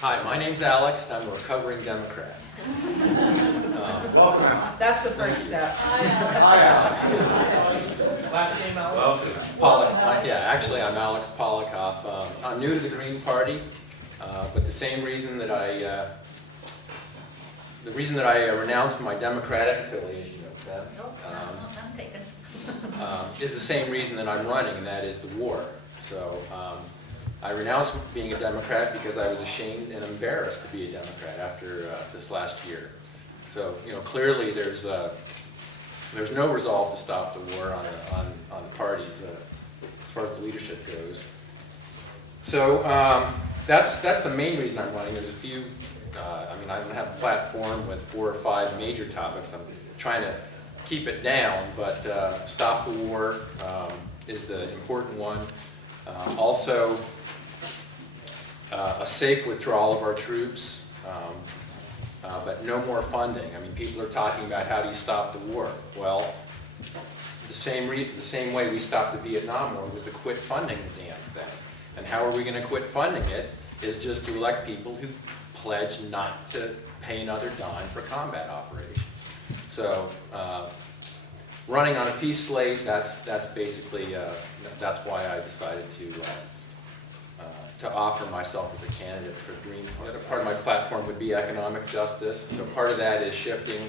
Hi, my name's Alex, and I'm a recovering Democrat. Welcome. That's the first step. Hi, Last name, Alex? Welcome. Actually, I'm Alex Polikoff. I'm new to the Green Party, but the same reason that I renounced my Democratic affiliation, is the same reason that I'm running, and that is the war. So I renounced being a Democrat because I was ashamed and embarrassed to be a Democrat after this last year. So clearly there's no resolve to stop the war on the parties as far as the leadership goes. So that's the main reason I'm running. There's a few. I don't have a platform with 4 or 5 major topics. I'm trying to keep it down, but stop the war is the important one. Also, a safe withdrawal of our troops, but no more funding. People are talking about how do you stop the war. Well, the same way we stopped the Vietnam War was to quit funding the damn thing. And how are we going to quit funding it is just to elect people who pledge not to pay another dime for combat operations. So running on a peace slate, that's basically, that's why I decided to offer myself as a candidate for Green Party. Part of my platform would be economic justice. So part of that is shifting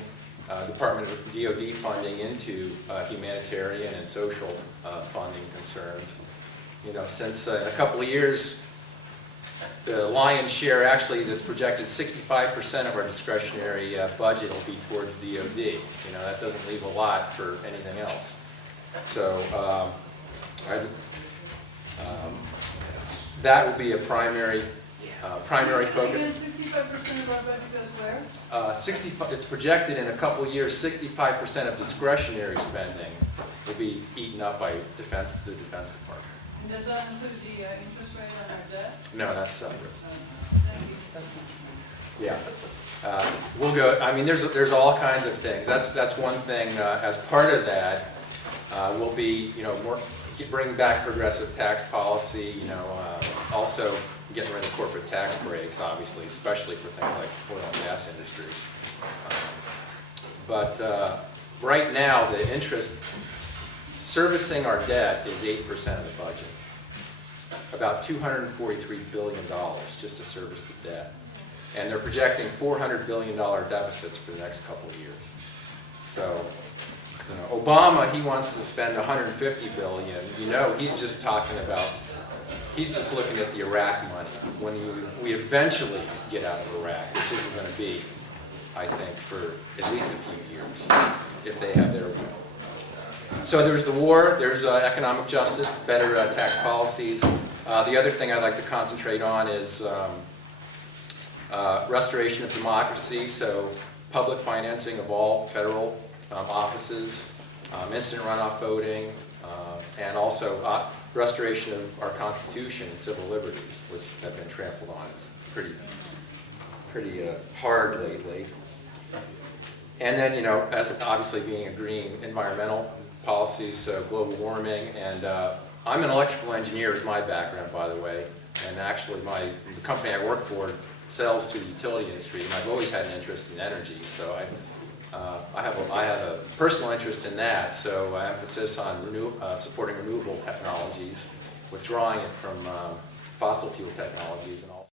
Department of DoD funding into humanitarian and social funding concerns. Since in a couple of years, the lion's share, actually, that's projected 65% of our discretionary budget will be towards DoD. That doesn't leave a lot for anything else. So that will be a primary focus. 65% of our budget goes where? It's projected in a couple of years, 65% of discretionary spending will be eaten up by the Defense Department. And does that include the interest rate on our debt? No, that's separate. That's Yeah. We'll go, there's all kinds of things. That's one thing. As part of that, we'll be, bring back progressive tax policy, also getting rid of corporate tax breaks, obviously, especially for things like oil and gas industries. But right now, the interest, servicing our debt is 8% of the budget. About $243 billion just to service the debt. And they're projecting $400 billion deficits for the next couple of years. So, Obama, he wants to spend $150 billion. He's just talking about, he's just looking at the Iraq money. When we eventually get out of Iraq, which isn't going to be, I think, for at least a few years, if they have their will. So there's the war, there's economic justice, better tax policies. The other thing I'd like to concentrate on is restoration of democracy, so public financing of all federal offices, instant runoff voting, and also restoration of our Constitution and civil liberties, which have been trampled on pretty hard lately. And then, as obviously being a green, environmental policies, so global warming, and I'm an electrical engineer is my background, by the way, and actually the company I work for sells to the utility industry, and I've always had an interest in energy, so I have a personal interest in that, so I emphasis on supporting renewable technologies, withdrawing it from fossil fuel technologies and all.